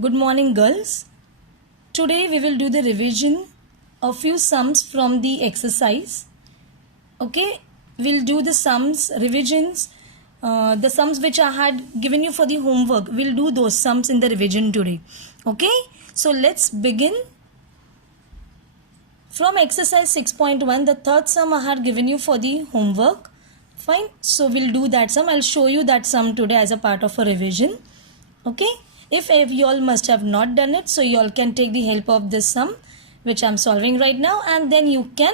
Good morning, girls. Today we will do the revision of few sums from the exercise. Okay, we'll do the sums, revisions, the sums which I had given you for the homework. We'll do those sums in the revision today. Okay, so let's begin. From exercise 6.1, the third sum I had given you for the homework. Fine, so we'll do that sum. I'll show you that sum today as a part of a revision. Okay. If you all must have not done it, so you all can take the help of this sum which I'm solving right now, and then you can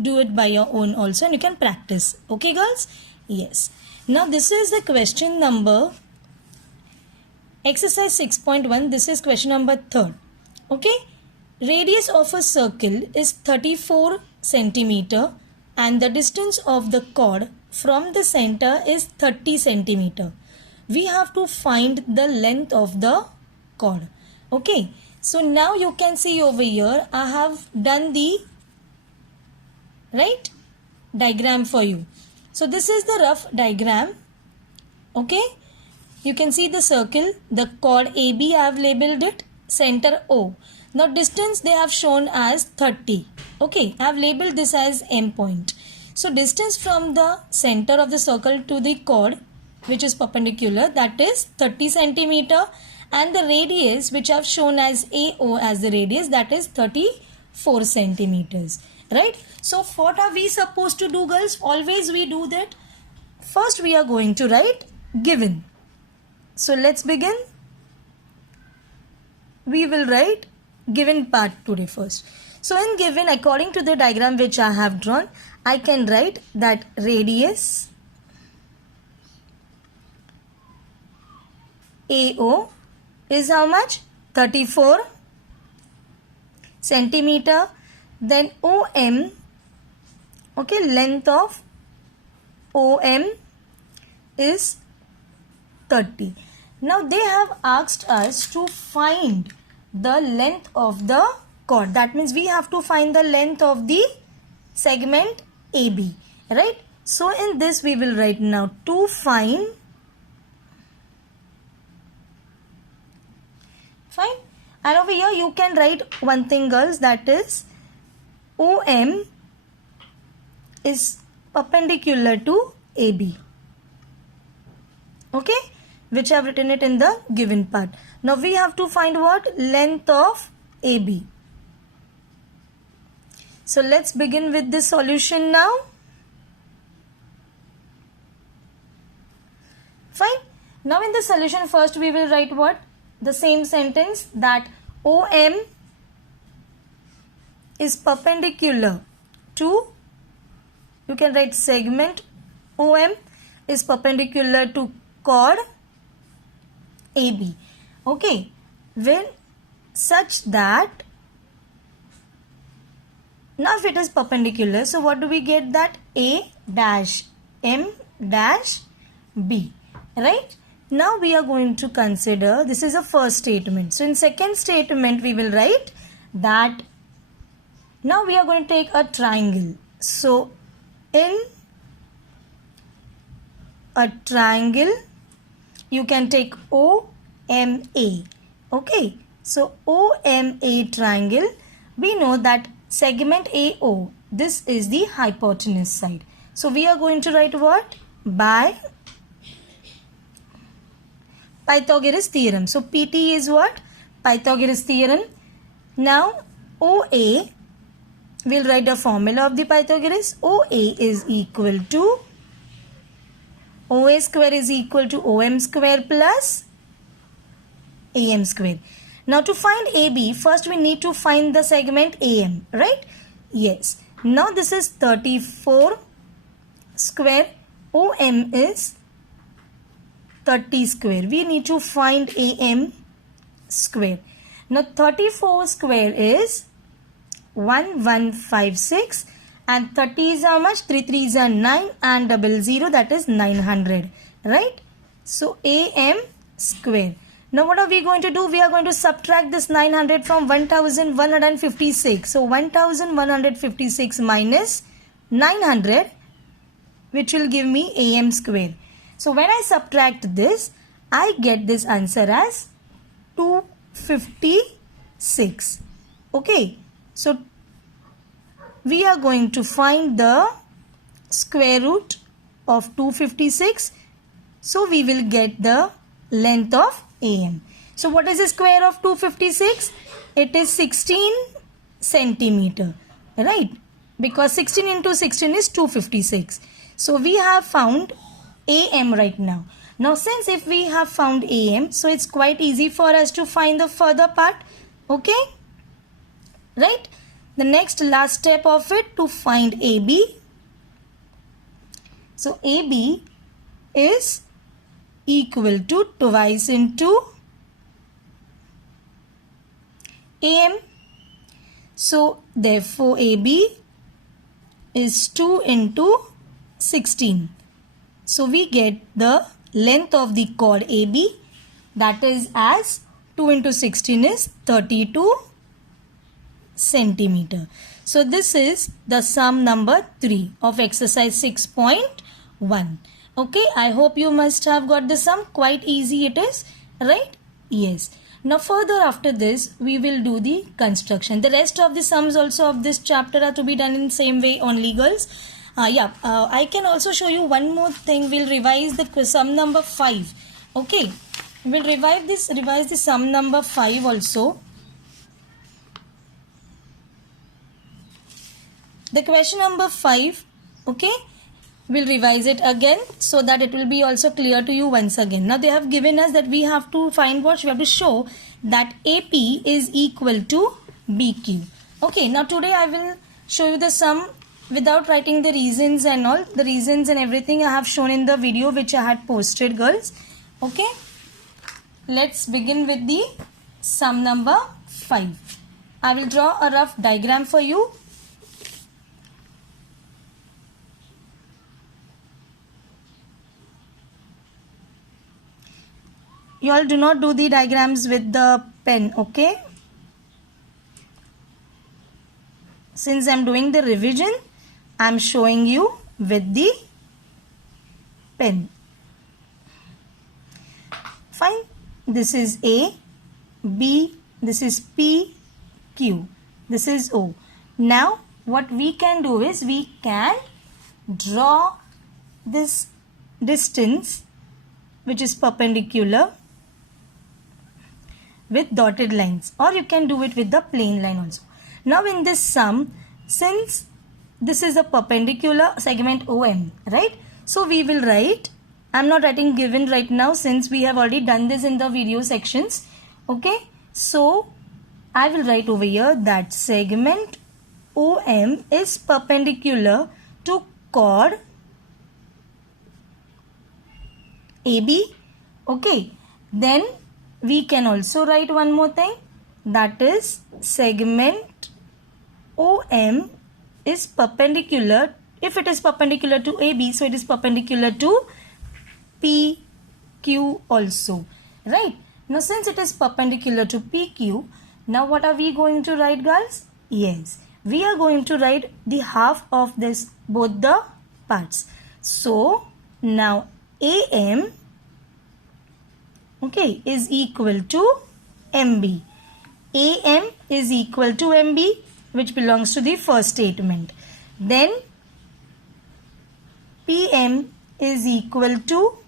do it by your own also, and you can practice. Okay, girls? Yes. Now this is the question number exercise 6.1. This is question number 3rd. Okay. Radius of a circle is 34 centimeter and the distance of the chord from the center is 30 centimeter. We have to find the length of the chord. Okay, so now you can see over here I have done the diagram for you. So this is the rough diagram. Okay, you can see the circle, the chord AB I have labeled it, center O. Now distance they have shown as 30. Okay, I have labeled this as M point. So distance from the center of the circle to the chord, which is perpendicular, that is 30 centimeter, and the radius which I have shown as AO as the radius, that is 34 centimeters. Right? So what are we supposed to do, girls? Always we do that. First we are going to write given. So let's begin. We will write given part today first. So in given, according to the diagram which I have drawn, I can write that radius AO is how much? 34 centimeter. Then OM, okay, length of OM is 30. Now they have asked us to find the length of the chord. That means we have to find the length of the segment AB, right? So in this we will write now to find. Fine. And over here you can write one thing, girls, that is OM is perpendicular to AB. Okay, which I have written it in the given part. Now we have to find what? Length of AB. So let's begin with the solution now. Fine. Now in the solution first we will write what? The same sentence, that OM is perpendicular to, you can write segment OM is perpendicular to chord AB. Okay, when such that, now if it is perpendicular, so what do we get? That A dash M dash B, right? Now we are going to consider, this is a first statement. So in second statement we will write that now we are going to take a triangle. So in a triangle you can take OMA. Okay, so OMA triangle, we know that segment AO, this is the hypotenuse side. So we are going to write what? By Pythagoras theorem. So PT is what? Pythagoras theorem. Now OA, we'll write the formula of the Pythagoras. OA is equal to, OA square is equal to OM square plus AM square. Now to find AB, first we need to find the segment AM, right? Yes. Now this is 34 square. OM is 30 square. We need to find AM square. Now 34 square is 1156 and 30 is how much? 3 3s are 9 and 00, that is 900, right? So AM square. Now what are we going to do? We are going to subtract this 900 from 1156. So 1156 minus 900, which will give me AM square. So when I subtract this, I get this answer as 2 256. Okay, so we are going to find the square root of 256. So we will get the length of AM. So what is the square of 256? It is 16 centimeter, right? Because 16 into 16 is 256. So we have found AM right now. Now since if we have found AM, so it's quite easy for us to find the further part. Okay, right? The next last step of it to find AB. So AB is equal to twice into AM. So therefore AB is 2 into 16. So we get the length of the chord AB, that is as 2 into 16 is 32 centimeter. So this is the sum number 3 of exercise 6.1. Okay, I hope you must have got the sum. Quite easy it is, right? Yes. Now further after this, we will do the construction. The rest of the sums also of this chapter are to be done in same way only, girls. I can also show you one more thing. We'll revise the sum number 5. Okay, we'll revise the sum number 5 also. The question number 5, okay, we'll revise it again so that it will be also clear to you once again. Now they have given us that we have to find what? We have to show that AP is equal to BQ. Okay, now today I will show you the sum without writing the reasons and all. The reasons and everything I have shown in the video which I had posted, girls. Okay, let's begin with the sum number 5. I will draw a rough diagram for you. You all do not do the diagrams with the pen, okay? Since I am doing the revision, I am showing you with the pen. Fine. This is A, B, this is P, Q, this is O. Now what we can do is we can draw this distance which is perpendicular with dotted lines, or you can do it with the plain line also. Now in this sum, since this is a perpendicular segment OM, right? So we will write, I am not writing given right now since we have already done this in the video sections. Okay, so I will write over here that segment OM is perpendicular to chord AB. Okay, then we can also write one more thing, that is segment OM is perpendicular, if it is perpendicular to AB, so it is perpendicular to PQ also, right? Now since it is perpendicular to PQ, now what are we going to write, girls? Yes, we are going to write the half of this, both the parts. So now AM, okay, is equal to MB. AM is equal to MB, which belongs to the first statement. Then PM is equal to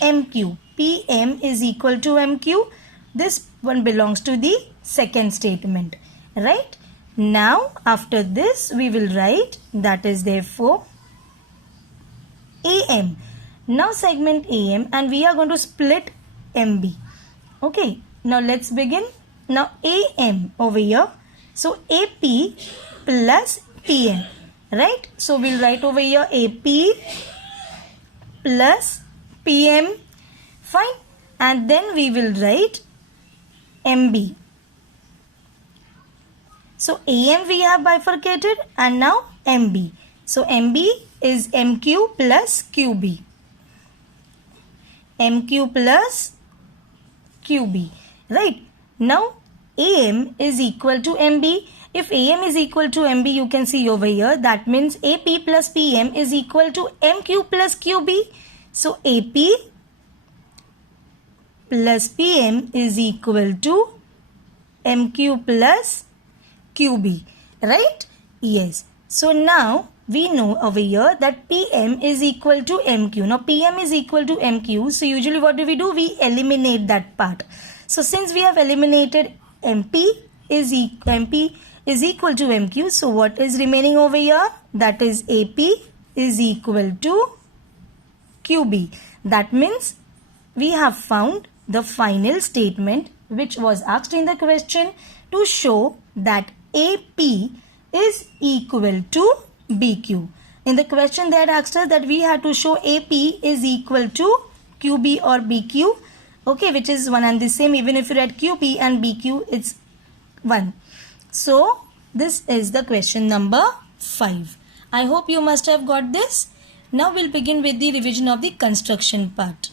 MQ. PM is equal to MQ. This one belongs to the second statement, right? Now after this we will write, that is therefore AM. Now segment AM, and we are going to split MB. Okay, now let's begin. Now AM over here, so AP plus PM, right? So we'll write over here AP plus PM, fine, and then we will write MB. So AM we have bifurcated, and now MB. So MB is MQ plus QB. MQ plus QB, right? Now AM is equal to MB. If AM is equal to MB, you can see over here, that means AP plus PM is equal to MQ plus QB. So AP plus PM is equal to MQ plus QB, right? Yes. So now we know over here that PM is equal to MQ. Now PM is equal to MQ. So usually what do? We eliminate that part. So since we have eliminated MP is equal to MQ. So what is remaining over here? That is AP is equal to QB. That means we have found the final statement which was asked in the question to show that AP is equal to BQ. In the question they had asked us that we had to show AP is equal to QB or BQ, okay, which is one and the same. Even if you write QP and BQ, it's one. So this is the question number 5. I hope you must have got this. Now we'll begin with the revision of the construction part.